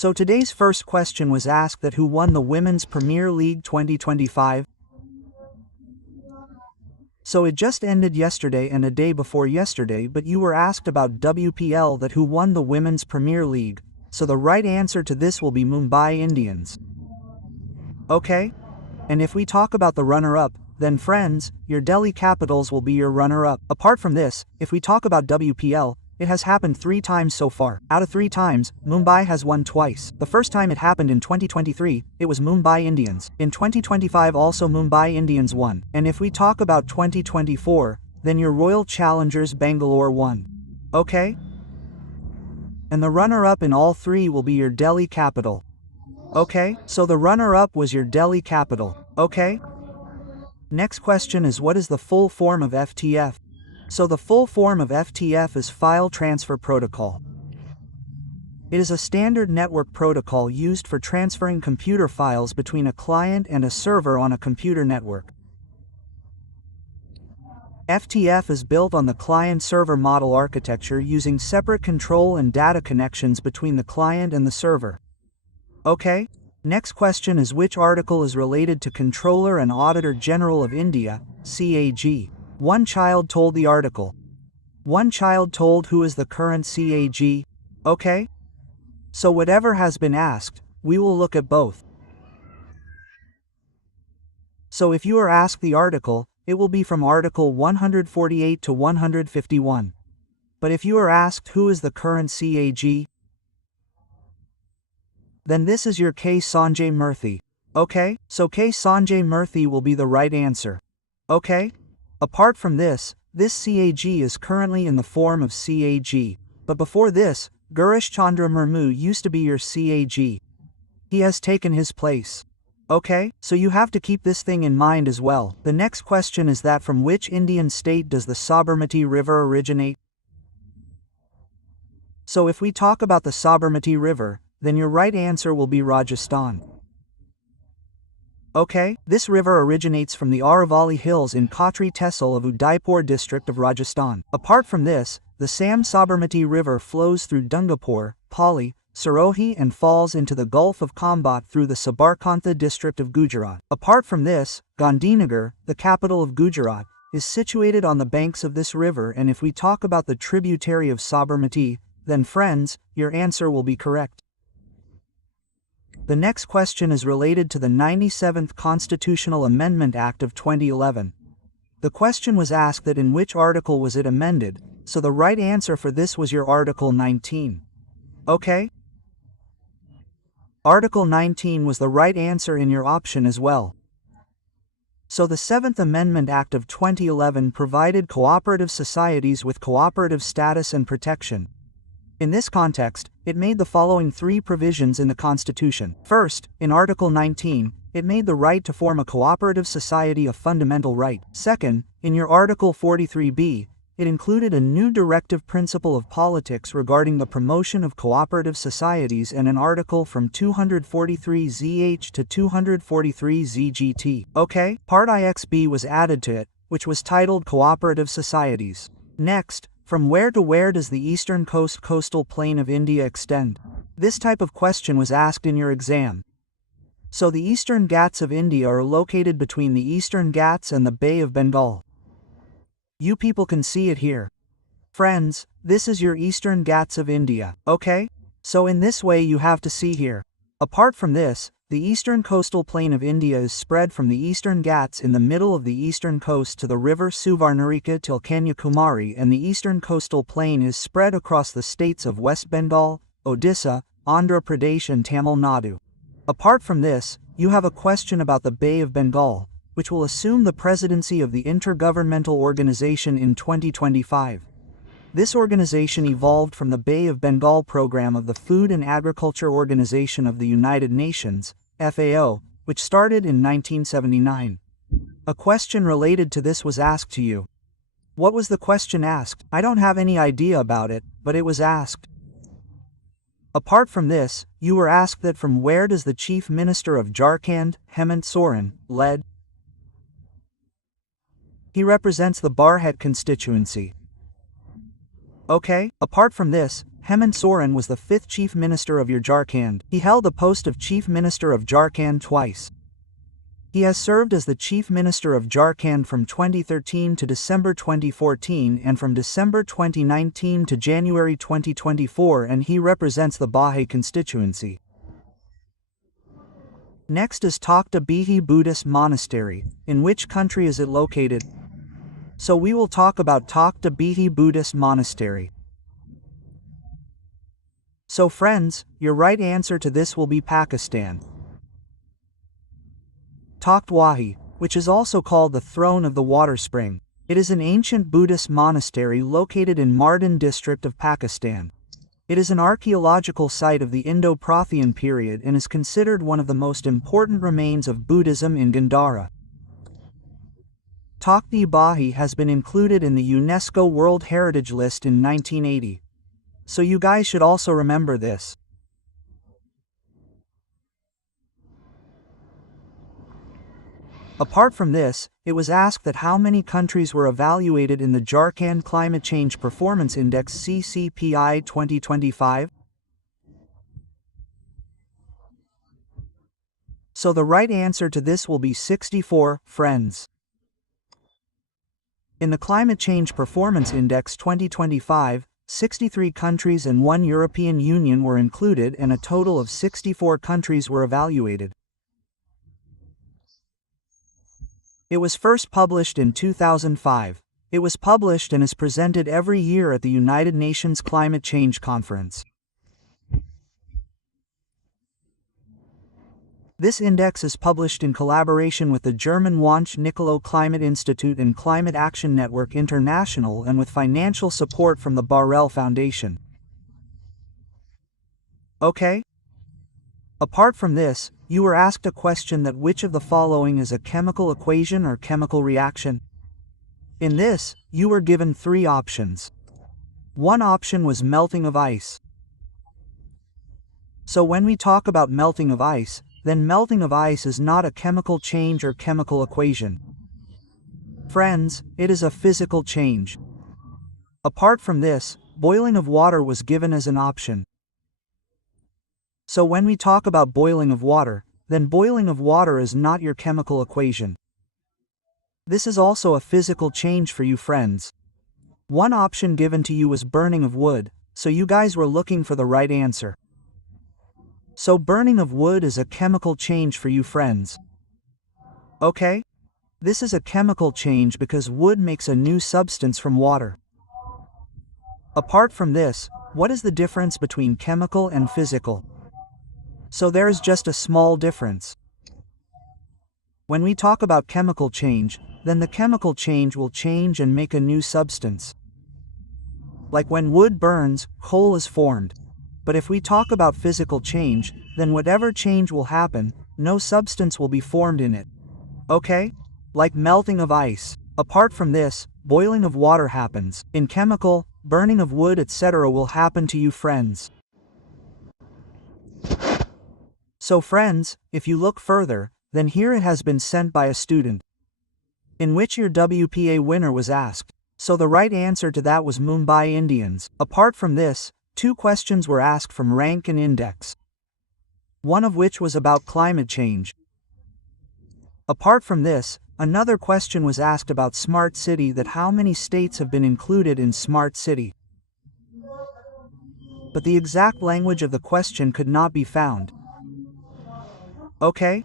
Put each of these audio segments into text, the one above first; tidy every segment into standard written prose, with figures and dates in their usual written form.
So today's first question was asked that who won the Women's Premier League 2025? So it just ended yesterday and a day before yesterday, but you were asked about WPL, that who won the Women's Premier League, so the right answer to this will be Mumbai Indians. Okay? And if we talk about the runner-up, then friends, your Delhi Capitals will be your runner-up. Apart from this, if we talk about WPL, it has happened 3 times so far. Out of 3 times, Mumbai has won twice. The first time it happened in 2023, it was Mumbai Indians. In 2025 also Mumbai Indians won. And if we talk about 2024, then your Royal Challengers Bangalore won. Okay? And the runner-up in all 3 will be your Delhi Capital. Okay? So the runner-up was your Delhi Capital. Okay? Next question is, what is the full form of FTF? So the full form of FTF is File Transfer Protocol. It is a standard network protocol used for transferring computer files between a client and a server on a computer network. FTF is built on the client-server model architecture using separate control and data connections between the client and the server. Okay? Next question is, which article is related to Controller and Auditor General of India, CAG? One child told the article. One child told who is the current CAG. Okay? So whatever has been asked, we will look at both. So if you are asked the article, it will be from Article 148 to 151. But if you are asked who is the current CAG, then this is your K. Sanjay Murthy. Okay? So K. Sanjay Murthy will be the right answer. Okay? Apart from this CAG is currently in the form of CAG. But before this, Girish Chandra Murmu used to be your CAG. He has taken his place. Okay? So you have to keep this thing in mind as well. The next question is that from which Indian state does the Sabarmati River originate? So if we talk about the Sabarmati River, then your right answer will be Rajasthan. Okay, this river originates from the Aravalli Hills in Khatri Tehsil of Udaipur district of Rajasthan. Apart from this, the Sam Sabarmati River flows through Dungapur, Pali, Sirohi and falls into the Gulf of Khambhat through the Sabarkantha district of Gujarat. Apart from this, Gandhinagar, the capital of Gujarat, is situated on the banks of this river, and if we talk about the tributary of Sabarmati, then friends, your answer will be correct. The next question is related to the 97th Constitutional Amendment Act of 2011. The question was asked that in which article was it amended, so the right answer for this was your Article 19. Okay? Article 19 was the right answer in your option as well. So the 7th Amendment Act of 2011 provided cooperative societies with cooperative status and protection. In this context, it made the following 3 provisions in the Constitution. First, in Article 19, it made the right to form a cooperative society a fundamental right. Second, in your Article 43b, it included a new directive principle of politics regarding the promotion of cooperative societies and an article from 243ZH to 243ZGT. Okay, Part IXB was added to it, which was titled Cooperative Societies. Next, from where to where does the eastern coastal plain of India extend? This type of question was asked in your exam. So the Eastern Ghats of India are located between the Eastern Ghats and the Bay of Bengal. You people can see it here. Friends, this is your Eastern Ghats of India, okay? So in this way you have to see here. Apart from this, the eastern coastal plain of India is spread from the Eastern Ghats in the middle of the eastern coast to the river Suvarnareka till Kanyakumari, and the eastern coastal plain is spread across the states of West Bengal, Odisha, Andhra Pradesh and Tamil Nadu. Apart from this, you have a question about the Bay of Bengal, which will assume the presidency of the Intergovernmental Organization in 2025. This organization evolved from the Bay of Bengal program of the Food and Agriculture Organization of the United Nations, FAO, which started in 1979. A question related to this was asked to you. What was the question asked? I don't have any idea about it, but it was asked. Apart from this, you were asked that from where does the Chief Minister of Jharkhand, Hemant Soren, led? He represents the Barhet constituency. Okay, apart from this, Hemant Soren was the 5th Chief Minister of your Jharkhand. He held the post of Chief Minister of Jharkhand twice. He has served as the Chief Minister of Jharkhand from 2013 to December 2014 and from December 2019 to January 2024, and he represents the Baha'i constituency. Next is Takhta Bihi Buddhist Monastery. In which country is it located? So we will talk about Takhta Bihi Buddhist Monastery. So friends, your right answer to this will be Pakistan. Takht Wahi, which is also called the Throne of the Water Spring. It is an ancient Buddhist monastery located in Mardin district of Pakistan. It is an archaeological site of the Indo-Parthian period and is considered one of the most important remains of Buddhism in Gandhara. Takht-e-Bahi has been included in the UNESCO World Heritage List in 1980. So you guys should also remember this. Apart from this, it was asked that how many countries were evaluated in the Jharkhand Climate Change Performance Index CCPI 2025. So the right answer to this will be 64, friends. In the Climate Change Performance Index 2025, 63 countries and 1 European Union were included and a total of 64 countries were evaluated. It was first published in 2005. It was published and is presented every year at the United Nations Climate Change Conference. This index is published in collaboration with the German Wunsch-Nicolo Climate Institute and Climate Action Network International and with financial support from the Barrel Foundation. Okay? Apart from this, you were asked a question that which of the following is a chemical equation or chemical reaction? In this, you were given 3 options. One option was melting of ice. So when we talk about melting of ice, then melting of ice is not a chemical change or chemical equation. Friends, it is a physical change. Apart from this, boiling of water was given as an option. So when we talk about boiling of water, then boiling of water is not your chemical equation. This is also a physical change for you friends. One option given to you was burning of wood, so you guys were looking for the right answer. So burning of wood is a chemical change for you friends. Okay? This is a chemical change because wood makes a new substance from water. Apart from this, what is the difference between chemical and physical? So there is just a small difference. When we talk about chemical change, then the chemical change will change and make a new substance. Like when wood burns, coal is formed. But if we talk about physical change, then whatever change will happen, no substance will be formed in it. Okay? Like melting of ice. Apart from this, boiling of water happens. In chemical, burning of wood etc. will happen to you friends. So friends, if you look further, then here it has been sent by a student. In which your WPA winner was asked. So the right answer to that was Mumbai Indians. Apart from this, 2 questions were asked from rank and index. One of which was about climate change. Apart from this, another question was asked about smart city, that how many states have been included in smart city. But the exact language of the question could not be found. Okay?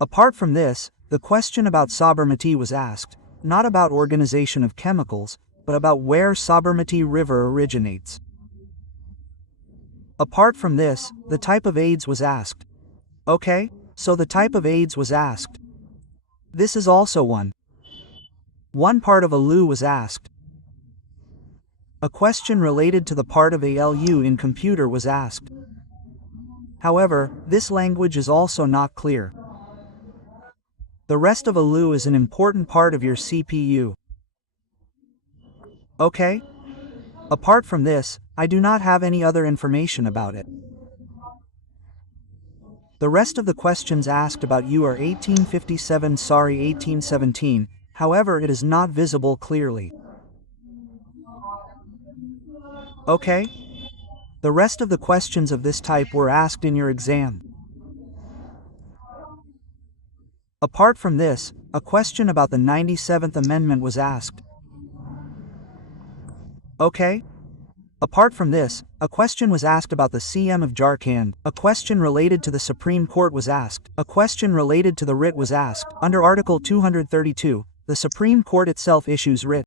Apart from this, the question about Sabarmati was asked, not about organization of chemicals, but about where Sabarmati River originates. Apart from this, the type of AIDS was asked. Okay? So the type of AIDS was asked. This is also one. One part of ALU was asked. A question related to the part of ALU in computer was asked. However, this language is also not clear. The rest of ALU is an important part of your CPU. Okay? Apart from this, I do not have any other information about it. The rest of the questions asked about you are 1817, however it is not visible clearly. Okay? The rest of the questions of this type were asked in your exam. Apart from this, a question about the 97th Amendment was asked. Okay? Apart from this, a question was asked about the CM of Jharkhand, a question related to the Supreme Court was asked, a question related to the writ was asked. Under Article 232, the Supreme Court itself issues writ.